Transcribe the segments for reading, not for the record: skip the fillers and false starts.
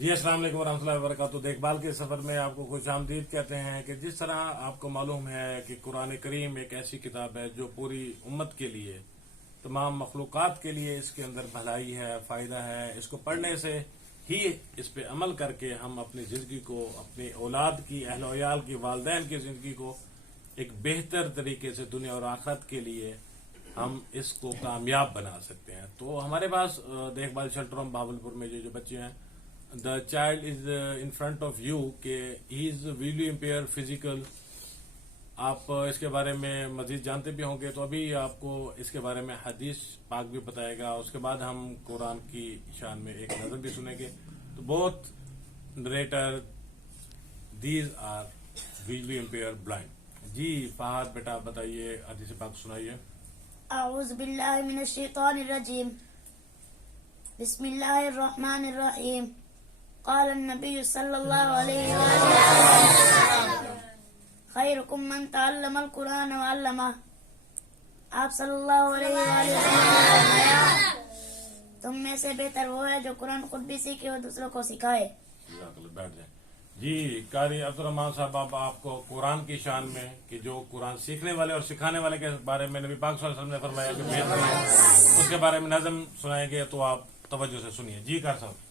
جی السلام علیکم ورحمۃ اللہ وبرکاتہ۔ دیکھ بھال کے سفر میں آپ کو خوش آمدید کہتے ہیں کہ جس طرح آپ کو معلوم ہے کہ قرآن کریم ایک ایسی کتاب ہے جو پوری امت کے لیے، تمام مخلوقات کے لیے اس کے اندر بھلائی ہے، فائدہ ہے۔ اس کو پڑھنے سے ہی اس پہ عمل کر کے ہم اپنی زندگی کو، اپنی اولاد کی، اہل و عیال کی، والدین کی زندگی کو ایک بہتر طریقے سے دنیا اور آخرت کے لیے ہم اس کو کامیاب بنا سکتے ہیں۔ تو ہمارے پاس دیکھ بھال شیلٹر ہوم بہاولپور میں جو بچے ہیں، the child is in front of you کہ he is visually impaired physical۔ آپ اس کے بارے میں مزید جانتے بھی ہوں گے، تو ابھی آپ کو اس کے بارے میں حدیث پاک بھی بتائے گا، اس کے بعد ہم قرآن کی شان میں ایک نظم بھی سنیں گے۔ تو بہت narrator these are visually impaired blind۔ جی فہد بیٹا بتائیے، حدیث پاک سنائیے۔ اعوذ باللہ من الشیطان الرجیم، بسم اللہ الرحمن الرحیم۔ قال النبی صلی اللہ علیہ وسلم خیرکم من تعلم القرآن وعلمہ۔ آپ صلی اللہ علیہ وسلم نے فرمایا، تم میں سے بہتر وہ ہے جو قرآن خود بھی سیکھے اور دوسروں کو سکھائے۔ بیٹھ جائیں۔ جی قاری عبدالرحمان صاحب، اب آپ کو قرآن کی شان میں کہ جو قرآن سیکھنے والے اور سکھانے والے کے بارے میں نبی پاک صلی اللہ علیہ وسلم نے فرمایا کہ بہتر ہے، اس کے بارے میں نظم سنائیں گے، تو آپ توجہ سے سنیے۔ جی کار صاحب۔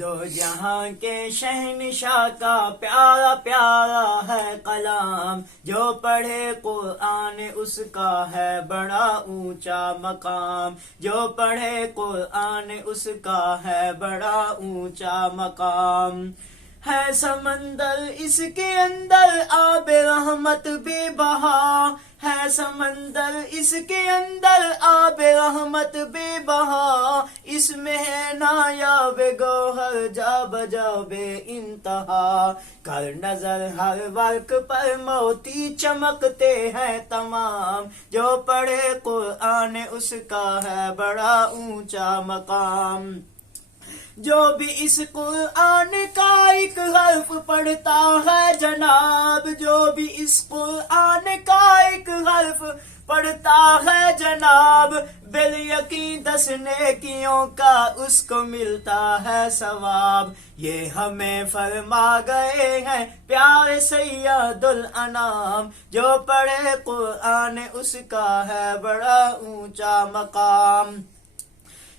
دو جہاں کے شہنشاہ کا پیارا پیارا ہے کلام، جو پڑھے قرآن اس کا ہے بڑا اونچا مقام، جو پڑھے قرآن اس کا ہے بڑا اونچا مقام۔ ہے سمندر اس کے اندر آب رحمت بے بہا، ہے سمندر اس کے اندر آب رحمت بے بہا، اس میں ہے نایاب گوہر جا بجا بے انتہا، کر نظر ہر ورق پر موتی چمکتے ہیں تمام، جو پڑھے قرآن اس کا ہے بڑا اونچا مقام۔ جو بھی اس قرآن کا ایک حرف پڑھتا ہے جناب، جو بھی اس قرآن کا ایک حرف پڑھتا ہے جناب، بالیقین 10 نیکیوں کا اس کو ملتا ہے ثواب۔ یہ ہمیں فرما گئے ہیں پیارے سید الانام، جو پڑھے قرآن اس کا ہے بڑا اونچا مقام۔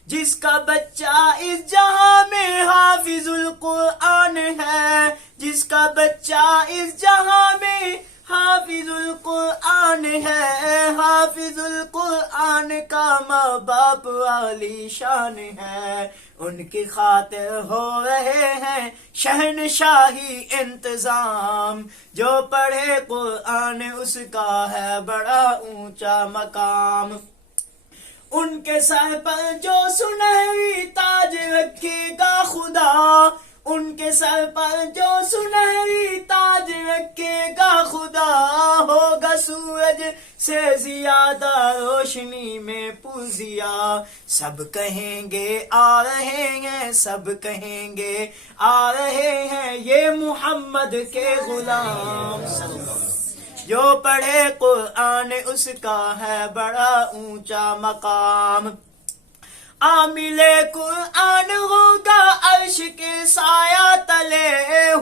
جس کا بچہ اس جہاں میں حافظ القرآن ہے، جس کا بچہ اس جہاں میں حافظ القرآن ہے، حافظ القرآن کا ماں باپ عالی شان ہے، ان کی خاطر ہو رہے ہیں شہنشاہی انتظام، جو پڑھے قرآن اس کا ہے بڑا اونچا مقام۔ ان کے سر پر جو سنہری تاج رکھے گا خدا، ان کے سر پر جو سنہری تاج رکھے گا خدا، ہوگا سورج سے زیادہ روشنی میں پوزیا، سب کہیں گے آ رہے ہیں، سب کہیں گے آ رہے ہیں یہ محمد کے غلام۔ جو پڑھے قرآن اس کا ہے بڑا اونچا مقام۔ عامل قرآن ہوگا عرش کے سایہ تلے،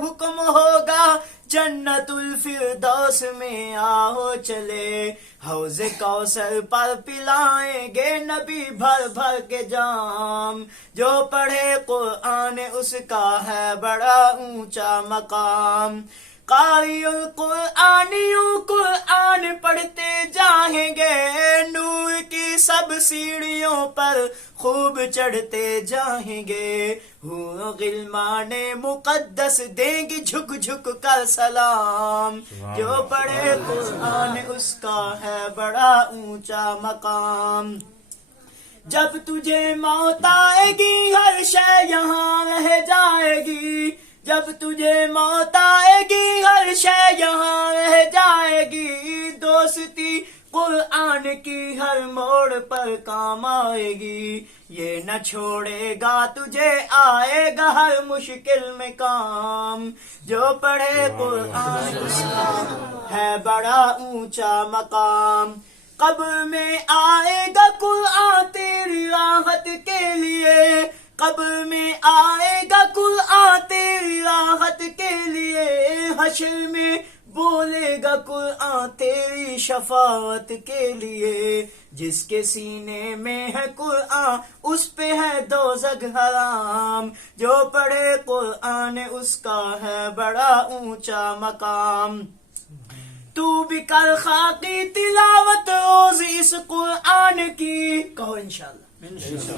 حکم ہوگا جنت الفردوس میں آؤ چلے، حوض کوثر پر پلائیں گے نبی بھر بھر کے جام، جو پڑھے قرآن اس کا ہے بڑا اونچا مقام۔ قاری القرآنیوں قرآن پڑھتے جائیں گے، نور کی سب سیڑھیوں پر خوب چڑھتے جائیں گے، حور و غلمان مقدس دیں گی جھک جھک کر سلام، جو پڑھے قرآن اس کا ہے بڑا اونچا مقام۔ جب تجھے موت آئے گی ہر شے یہاں رہ جائے گی، جب تجھے موت آئے گی ہر شے یہاں رہ جائے گی، دوستی قرآن کی ہر موڑ پر کام آئے گی، یہ نہ چھوڑے گا تجھے آئے گا ہر مشکل میں کام، جو پڑھے قرآن اس کا ہے بڑا اونچا مقام۔ قبر میں آئے گا قرآن تیری راحت کے لیے، قبر میں آئے گا قرآن حشر میں بولے گا قرآن تیری شفاعت کے لیے. جس کے سینے میں ہے قرآن اس پہ ہے دوزخ حرام. جو پڑھے قرآن اس کا ہے بڑا اونچا مقام. تو بھی کر خاکی تلاوت روز اس قرآن کی. کہو انشاءاللہ.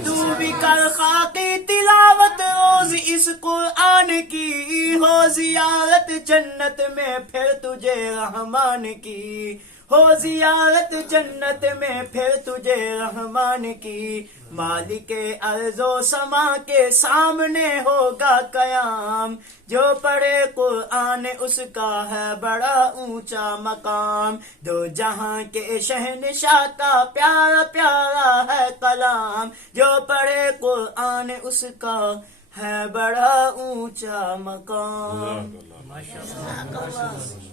تو بھی کر خاکی تلاوت روز اس قرآن کی. ہو زیارت جنت میں پھر تجھے رحمان کی. ہو زیارت جنت میں پھر تجھے رحمان کی. مالک ارض و سما کے سامنے ہوگا قیام. جو پڑھے قرآن اس کا ہے بڑا اونچا مقام. دو جہاں کے شہنشاہ کا پیارا پیارا ہے کلام. جو پڑھے قرآن اس کا ہے بڑا اونچا مقام. جزاک اللہ.